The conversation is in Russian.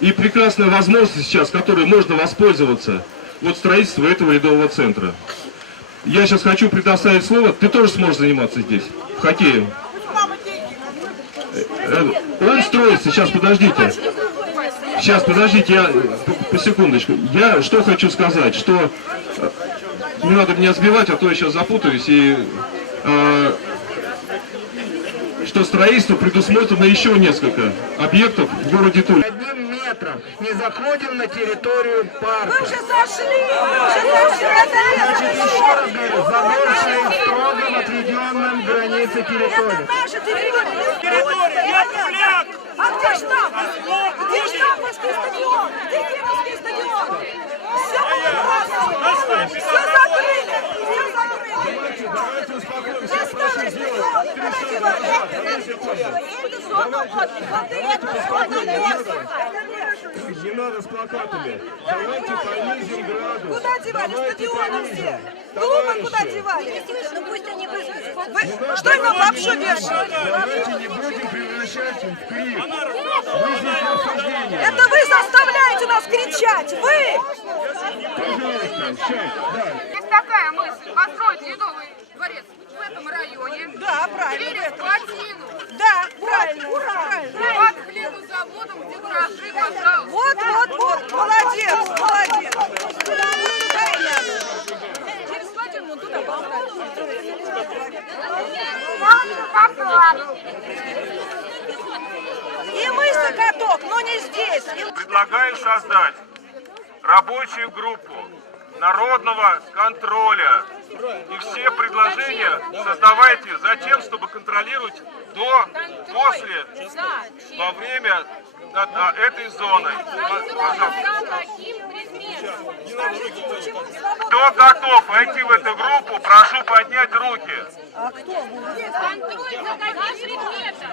И прекрасная возможность сейчас, которой можно воспользоваться, вот строительство этого ледового центра. Я сейчас хочу предоставить слово. Ты тоже сможешь заниматься здесь, в хоккее. Он строится, сейчас подождите. Сейчас, подождите, я по секундочку. Я что хочу сказать, что не надо меня сбивать, а то я сейчас запутаюсь. И что строительство предусмотрено еще несколько объектов в городе Туле. Не заходим на территорию парка. Вы уже зашли! Значит, еще раз говорю, заборчик строго в отведенном границе территории. Это наша территория! Я поляк! А где штаб? Где штабовский стадион? Где Кировский стадион? Все прекрасно! Все закрыли! Все закрыли! Давайте успокоимся. Это зона отдыха! Это зона отдыха! Не надо с плакатами. Давайте понизим градус. Куда девали стадионы все? Клубы куда девали? Ну пусть они что им на лапшу вешают? Давайте не будем превращать в крик. Вызвать обсуждение. Это вы заставляете нас кричать! Вы! Пожалуйста, сейчас, да. Есть такая мысль, построить ледовый дворец в этом районе. Да, правильно. Через плотину. Да, правильно, ура! Под хлебозаводом, где гаражи, пожалуйста. Вот, молодец, молодец. Через плотину туда поставить. И мы за каток, но не здесь. Предлагаю создать рабочую группу народного контроля. И все предложения создавайте за тем, чтобы контролировать до, после, во время этой зоны. Пожалуйста. Кто готов войти в эту группу, прошу поднять руки. А кто будет? Контроль за каким предметом?